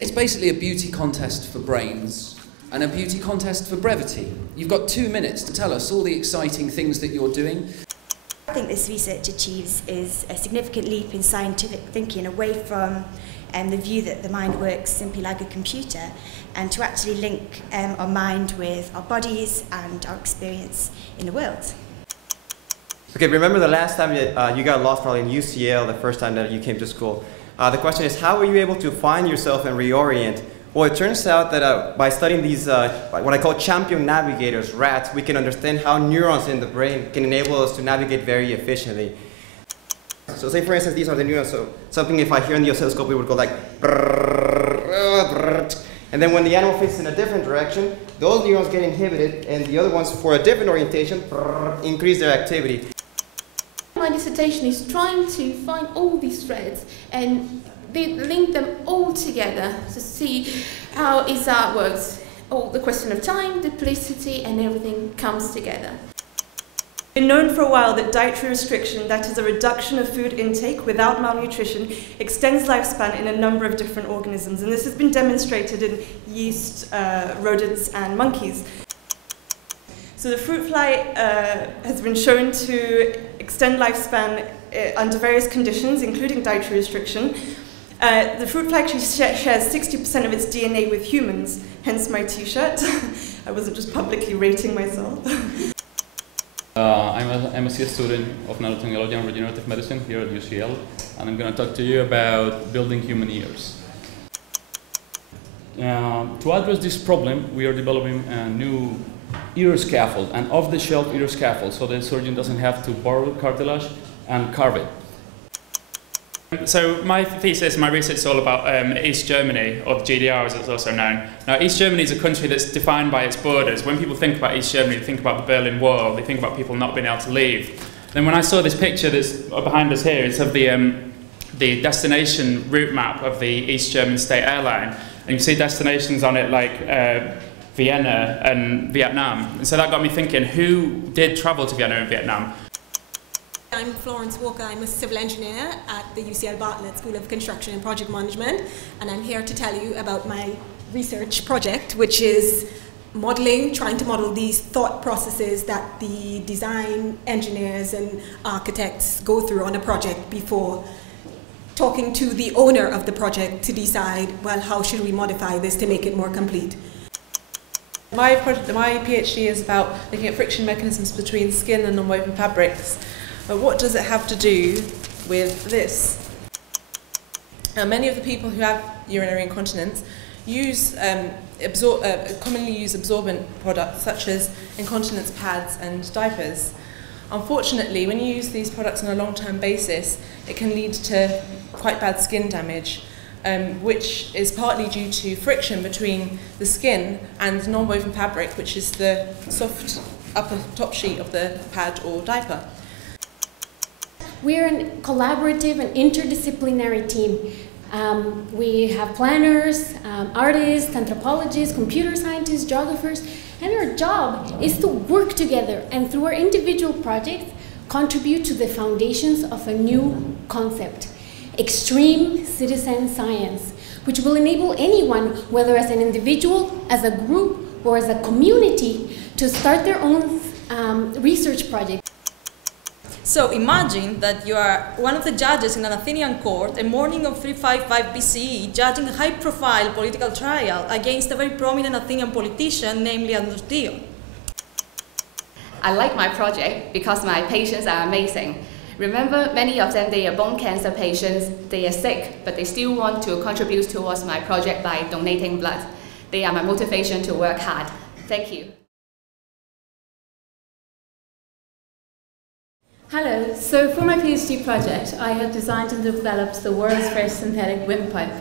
It's basically a beauty contest for brains and a beauty contest for brevity. You've got 2 minutes to tell us all the exciting things that you're doing. I think this research achieves is a significant leap in scientific thinking away from the view that the mind works simply like a computer, and to actually link our mind with our bodies and our experience in the world. Okay, remember the last time you got lost probably in UCL, the first time that you came to school. The question is, how were you able to find yourself and reorient? Well, it turns out that by studying these, what I call champion navigators, rats, we can understand how neurons in the brain can enable us to navigate very efficiently. So say, for instance, these are the neurons. So something, if I hear in the oscilloscope, it would go like, and then when the animal faces in a different direction, those neurons get inhibited, and the other ones, for a different orientation, increase their activity. My dissertation is trying to find all these threads and link them all together to see how that works. All the question of time, duplicity, and everything comes together. It's been known for a while that dietary restriction, that is a reduction of food intake without malnutrition, extends lifespan in a number of different organisms, and this has been demonstrated in yeast, rodents, and monkeys. So the fruit fly has been shown to extend lifespan under various conditions, including dietary restriction. The fruit fly actually shares 60% of its DNA with humans, hence my t-shirt. I wasn't just publicly rating myself. I'm a MSc student of nanotechnology and regenerative medicine here at UCL, and I'm going to talk to you about building human ears. To address this problem, we are developing a new ear scaffold, an off-the-shelf ear scaffold, so the surgeon doesn't have to borrow cartilage and carve it. So my thesis, my research is all about East Germany, or the GDR as it's also known. Now East Germany is a country that's defined by its borders. When people think about East Germany, they think about the Berlin Wall, they think about people not being able to leave. Then when I saw this picture that's behind us here, it's of the destination route map of the East German state airline. And you see destinations on it like Vienna and Vietnam. And so that got me thinking, who did travel to Vienna and Vietnam? I'm Florence Walker. I'm a civil engineer at the UCL Bartlett School of Construction and Project Management, and I'm here to tell you about my research project, which is trying to model these thought processes that the design engineers and architects go through on a project before talking to the owner of the project to decide, well, how should we modify this to make it more complete? My PhD is about looking at friction mechanisms between skin and non-woven fabrics. But what does it have to do with this? Many of the people who have urinary incontinence commonly use absorbent products such as incontinence pads and diapers. Unfortunately, when you use these products on a long-term basis, it can lead to quite bad skin damage, which is partly due to friction between the skin and non-woven fabric, which is the soft upper top sheet of the pad or diaper. We're a collaborative and interdisciplinary team. We have planners, artists, anthropologists, computer scientists, geographers, and our job is to work together and through our individual projects contribute to the foundations of a new concept, extreme citizen science, which will enable anyone, whether as an individual, as a group, or as a community, to start their own research project. So imagine that you are one of the judges in an Athenian court, a morning of 355 BCE, judging a high-profile political trial against a very prominent Athenian politician, namely Androstio. I like my project because my patients are amazing. Remember, many of them, they are bone cancer patients, they are sick, but they still want to contribute towards my project by donating blood. They are my motivation to work hard. Thank you. Hello, so for my PhD project, I have designed and developed the world's first synthetic windpipe.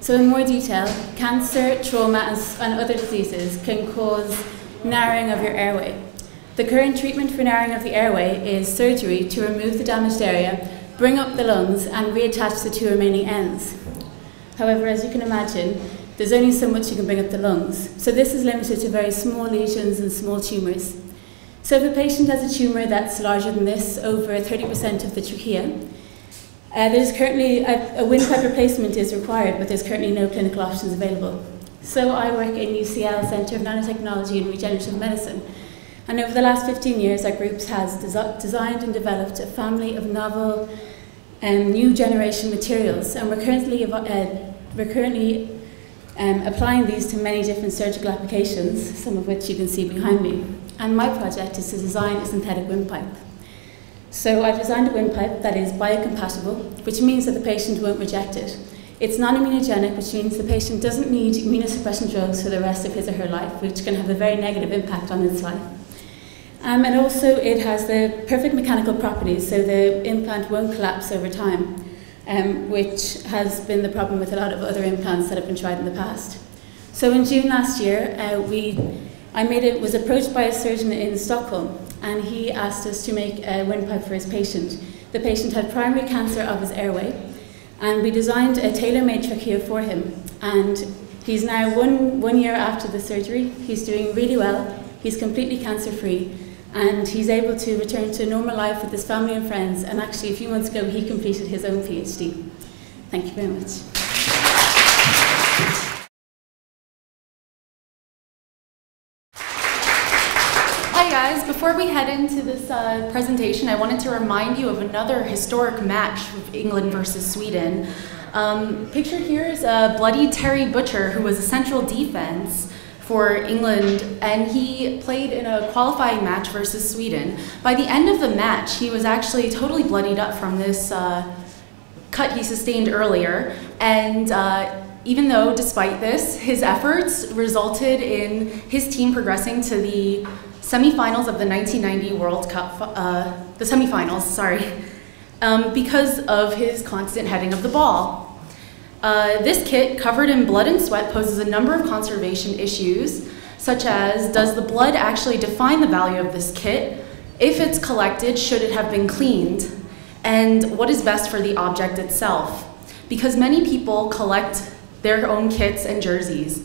So in more detail, cancer, trauma, and other diseases can cause narrowing of your airway. The current treatment for narrowing of the airway is surgery to remove the damaged area, bring up the lungs, and reattach the two remaining ends. However, as you can imagine, there's only so much you can bring up the lungs. So this is limited to very small lesions and small tumours. So if a patient has a tumour that's larger than this, over 30% of the trachea, There's currently a windpipe replacement is required, but there's currently no clinical options available. So I work in UCL Centre of Nanotechnology and Regenerative Medicine. And over the last 15 years, our group has designed and developed a family of novel new generation materials. And we're currently applying these to many different surgical applications, some of which you can see behind me. And my project is to design a synthetic windpipe. So I've designed a windpipe that is biocompatible, which means that the patient won't reject it. It's non-immunogenic, which means the patient doesn't need immunosuppression drugs for the rest of his or her life, which can have a very negative impact on its life. And also it has the perfect mechanical properties, so the implant won't collapse over time, which has been the problem with a lot of other implants that have been tried in the past. So in June last year, I was approached by a surgeon in Stockholm, and he asked us to make a windpipe for his patient. The patient had primary cancer of his airway, and we designed a tailor-made trachea for him. And he's now one year after the surgery. He's doing really well. He's completely cancer-free, and he's able to return to normal life with his family and friends. And actually, a few months ago, he completed his own PhD. Thank you very much. Hi guys, before we head into this presentation, I wanted to remind you of another historic match of England versus Sweden. Pictured here is a bloody Terry Butcher, who was a central defense for England, and he played in a qualifying match versus Sweden. By the end of the match, he was actually totally bloodied up from this cut he sustained earlier, and even though, despite this, his efforts resulted in his team progressing to the semifinals of the 1990 World Cup, because of his constant heading of the ball. This kit, covered in blood and sweat, poses a number of conservation issues, such as, does the blood actually define the value of this kit? If it's collected, should it have been cleaned? And what is best for the object itself? Because many people collect their own kits and jerseys.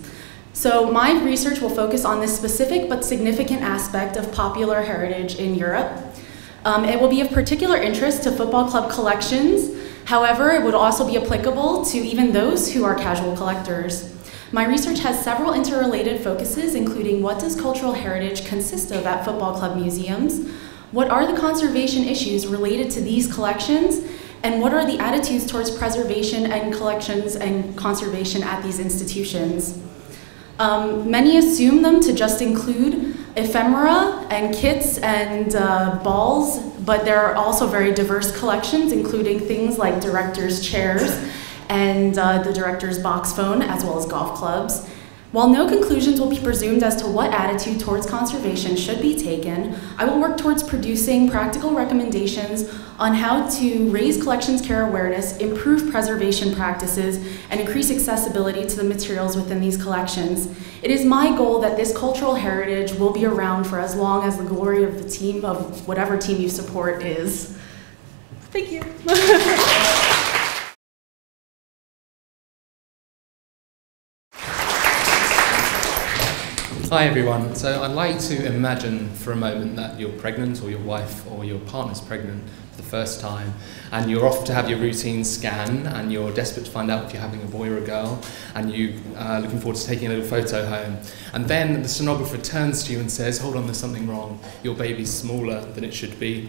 So my research will focus on this specific but significant aspect of popular heritage in Europe. It will be of particular interest to football club collections. However, it would also be applicable to even those who are casual collectors. My research has several interrelated focuses, including what does cultural heritage consist of at football club museums? What are the conservation issues related to these collections? And what are the attitudes towards preservation and collections and conservation at these institutions? Many assume them to just include ephemera and kits and balls, but there are also very diverse collections, including things like directors' chairs and the director's box phone, as well as golf clubs. While no conclusions will be presumed as to what attitude towards conservation should be taken, I will work towards producing practical recommendations on how to raise collections care awareness, improve preservation practices, and increase accessibility to the materials within these collections. It is my goal that this cultural heritage will be around for as long as the glory of the team, of whatever team you support, is. Thank you. Hi everyone. So I'd like to imagine for a moment that you're pregnant, or your wife or your partner's pregnant for the first time, and you're off to have your routine scan, and you're desperate to find out if you're having a boy or a girl, and you are looking forward to taking a little photo home. And then the sonographer turns to you and says, hold on, there's something wrong. Your baby's smaller than it should be.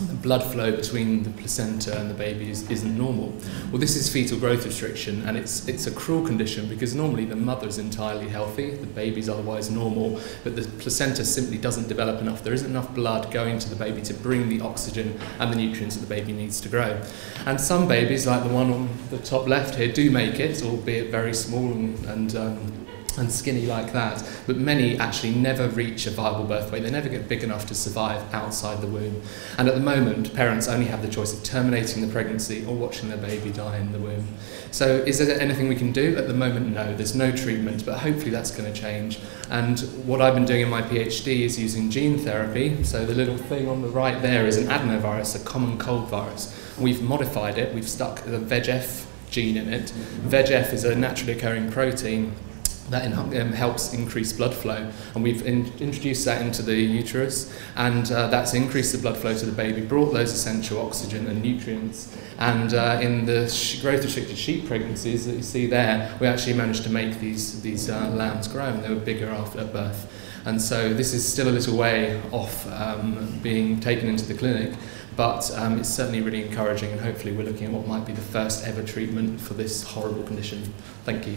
The blood flow between the placenta and the baby isn't normal. Well, this is fetal growth restriction, and it's a cruel condition because normally the mother's entirely healthy, the baby's otherwise normal, but the placenta simply doesn't develop enough. There isn't enough blood going to the baby to bring the oxygen and the nutrients that the baby needs to grow. And some babies, like the one on the top left here, do make it, albeit very small and skinny like that, but many actually never reach a viable birth weight. They never get big enough to survive outside the womb. And at the moment, parents only have the choice of terminating the pregnancy or watching their baby die in the womb. So is there anything we can do? At the moment, no. There's no treatment, but hopefully that's going to change. And what I've been doing in my PhD is using gene therapy. So the little thing on the right there is an adenovirus, a common cold virus. We've modified it. We've stuck the VEGF gene in it. VEGF is a naturally occurring protein that helps increase blood flow, and we've introduced that into the uterus, and that's increased the blood flow to the baby, brought those essential oxygen and nutrients, and in the growth-restricted sheep pregnancies that you see there, we actually managed to make these lambs grow, and they were bigger after birth. And so this is still a little way off being taken into the clinic, but it's certainly really encouraging, and hopefully we're looking at what might be the first ever treatment for this horrible condition. Thank you.